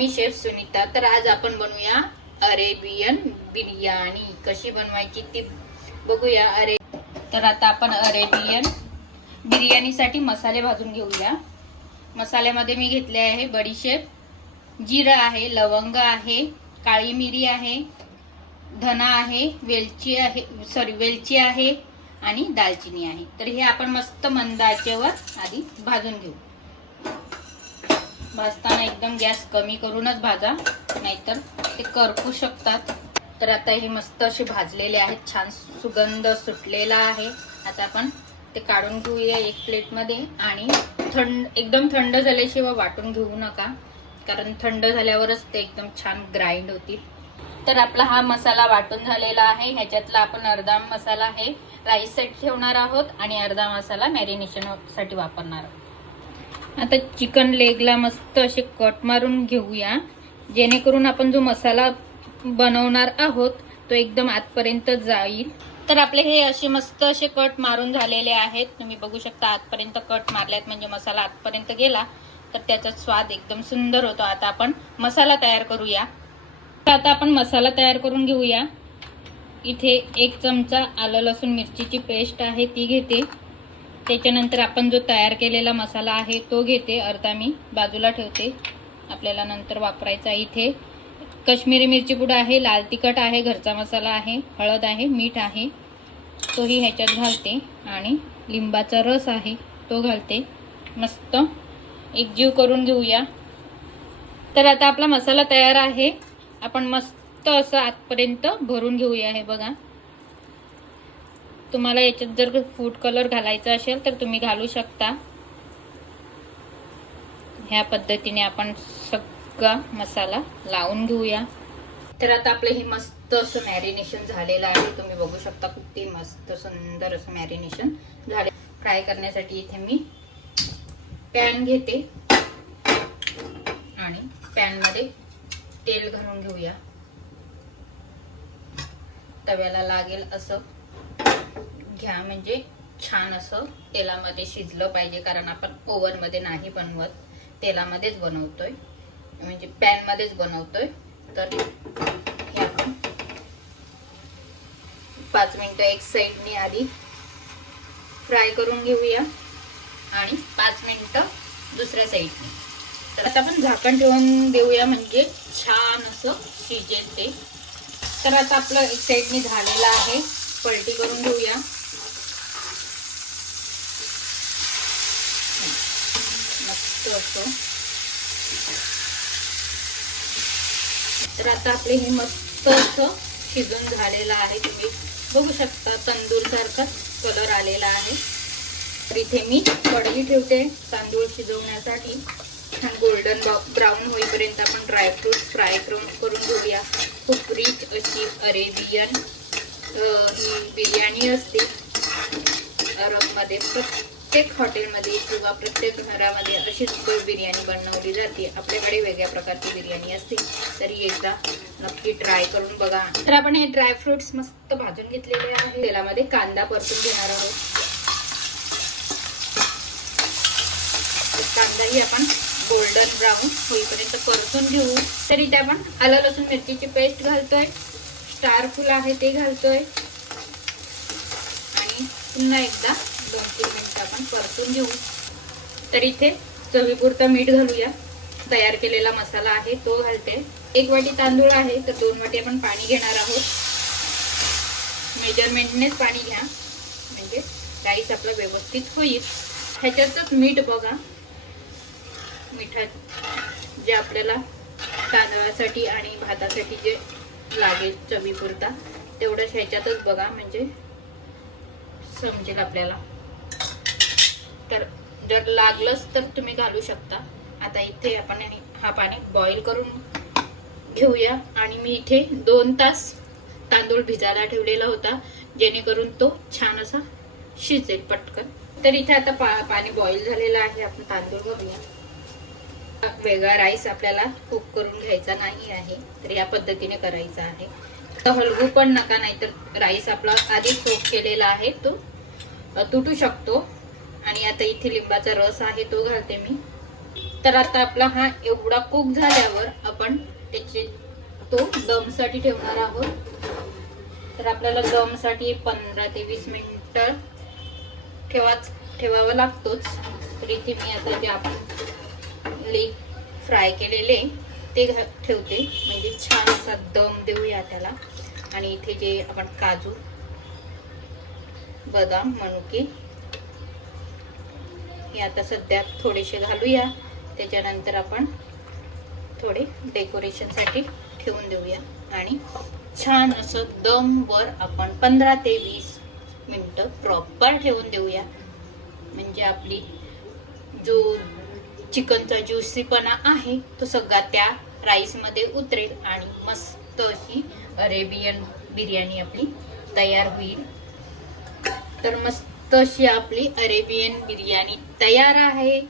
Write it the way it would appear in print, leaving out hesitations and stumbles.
मी chef Sunita. तर आज आपण बनवूया अरेबियन बिर्याणी। कशी बनवायची ती बघूया। तर आता आपण अरेबियन बिर्याणीसाठी मसाले भाजून घेऊया। मसाल्यामध्ये मी घेतले आहे बडीशेप, जिरा आहे, लवंग आहे, काळी मिरी आहे, धना आहे, वेलची आहे आणि दालचिनी आहे। तर हे आपण मस्त मंद आचेवर आधी भाजून घेऊ। भाजताना एकदम गॅस कमी करूनच भाजा, नाहीतर ते करपू शकतात। तर आता हे मस्त असे भाजलेले आहेत, छान सुगंध सुटलेला आहे। आता आपण ते काढून घेऊया एक प्लेट मध्ये आणि एकदम थंड झाल्याशिवाय वाटून घेऊ नका, कारण थंड झाल्यावरच ते एकदम छान ग्राइंड होतील। तर आपला हा मसाला वाटून झालेला आहे। ह्याच्यातला आपण अर्धा मसाला हे राईस साठी ठेवणार आहोत आणि अर्धा मसाला मॅरिनेशन साठी वापरणार आहोत। आता चिकन लेगला मस्त असे कट मारून घेऊया, जेणेकरून आपण जो मसाला बनवणार आहोत तो एकदम आतपर्यंत जाईल। तर आपले हे असे मस्त असे कट मारून झालेले आहेत, तुम्ही बघू शकता। आतपर्यंत कट मारल्यात म्हणजे मसाला आतपर्यंत गेला तर त्याचा स्वाद एकदम सुंदर होतो। आता आपण मसाला तयार करूया। आता आपण मसाला तयार करून घेऊया। इथे 1 चमचा आलं लसूण मिरचीची पेस्ट आहे ती घेते। त्याच्यानंतर आपण जो तयार केलेला मसाला आहे तो घेते, अर्धा मी बाजूला ठेवते, आपल्याला नंतर वापरायचा। इथे काश्मीरी मिरची पूड आहे, लाल तिखट आहे, घरचा मसाला आहे, हळद आहे, मीठ आहे, तोही ह्याच्यात घालते आणि लिंबाचा रस आहे तो घालते। मस्त एकजीव करून घेऊया। तर आता आपला मसाला तयार आहे। आपण मस्त असं आतपर्यंत भरून घेऊया। हे बघा, तुम्हाला याच्यात जर फूड कलर घालायचा असेल तर तुम्ही घालू शकता। ह्या पद्धतीने आपण सगळा मसाला लावून घेऊया। तर आता आपलं हे मस्त असं मॅरिनेशन झालेलं आहे, तुम्ही बघू शकता किती मस्त सुंदर असं मॅरिनेशन झाले। फ्राय करण्यासाठी इथे मी पॅन घेते आणि पॅन मध्ये तेल घालून घेऊया। तव्याला लागेल असं घ्या, म्हणजे छान असं तेलामध्ये शिजलं पाहिजे, कारण आपण ओव्हन मध्ये नाही बनवत, तेलामध्येच बनवतोय, म्हणजे पॅन मध्येच बनवतोय। तर हे आपण 5 मिनिटं एक साइडनी आधी फ्राय करून घेऊया आणि 5 मिनिटं दुसऱ्या साइडनी। तर आता आपण झाकण ठेवून देऊया, म्हणजे छान असं शिजेल ते। तर आता आपलं एक साइडनी झालेलं आहे, पलटी करून घेऊया। मस्त असं। तर आता आपले हे मस्त असं शिजून झालेलं आहे, तुम्ही बघू शकता तंदूर सारखा कलर आलेला आहे। तर इथे मी कढई ठेवते तांदूळ शिजवण्यासाठी। छान गोल्डन ब्राउन होईपर्यंत आपण ड्रायफ्रूट फ्राय करून घेऊया। खूप रिच अशी अरेबियन ही बिर्याणी असते अरबमध्ये। प्रत्येक हॉटेलमध्ये किंवा प्रत्येक घरामध्ये अशीच बिर्याणी बनवली जाते। आपल्याकडे वेगळ्या प्रकारची बिर्याणी असते, तरी एकदा नक्की ट्राय करून बघा। तर आपण हे ड्रायफ्रुट्स मस्त भाजून घेतलेले आहे, तेलामध्ये कांदा परतून घेणार आहोत। कांदाही आपण गोल्डन ब्राउन होईपर्यंत परतून घेऊ। तर इथे आपण आलं लसूण मिरचीची पेस्ट घालतोय, स्टार फूल आहे ते घालतोय आणि पुन्हा एकदा 2-3 मिनिटं आपण परतून घेऊ। तर इथे चवीपुरतं मीठ घालूया। तयार केलेला मसाला आहे तो घालते। 1 वाटी तांदूळ आहे तर 2 वाटी आपण पाणी घेणार आहोत। मेजरमेंटनेच पाणी घ्या, म्हणजे राईस आपला व्यवस्थित होईल। ह्याच्यातच मीठ बघा, मिठात जे आपल्याला तांदळासाठी आणि भातासाठी जे लागेल चवीपुरता तेवढंच ह्याच्यातच बघा, म्हणजे समजेल आपल्याला। तर जर लागलंच तर तुम्ही घालू शकता। आता इथे आपण हा पाणी बॉईल करून घेऊया आणि मी इथे 2 तास तांदूळ भिजायला ठेवलेला होता, जेणेकरून तो छान असा शिजेल पटकन। तर इथे आता पाणी बॉईल झालेलं आहे, आपण तांदूळ बघूया। वेगळा राईस आपल्याला कुक करून घ्यायचा नाही आहे, तर या पद्धतीने करायचा आहे। तर हलवू पण नका, नाहीतर राईस आपला आधी सोक केलेला आहे तो तुटू शकतो। आणि आता इथे लिंबाचा रस आहे तो घालते मी। तर आता आपला हा एवढा कुक झाल्यावर आपण त्याचे तो दम साठी ठेवणार आहोत. तर आपल्याला दम साठी 15 ते 20 मिनिटं ठेवावा लागतोच. तर इथे मी आता जे आपण लेग फ्राय केलेले ते ठेवते, म्हणजे छान असा दम देऊया त्याला. आणि इथे जे आपण काजू, बदाम, मनुके हे आता सध्या थोडेसे घालूया. त्याच्यानंतर आपण थोडे डेकोरेशन साठी ठेवून देऊया आणि छान असं दम वर आपण 15 ते 20 मिनिटं प्रॉपर ठेवून देऊया. म्हणजे आपली जो चिकनचा ज्युसीपणा आहे तो सगळा त्या राईस मध्ये उतरेल आणि मस्त अशी अरेबियन बिर्याणी आपली तयार होईल. तर मस्त अशी आपली अरेबियन बिर्याणी तयार आहे.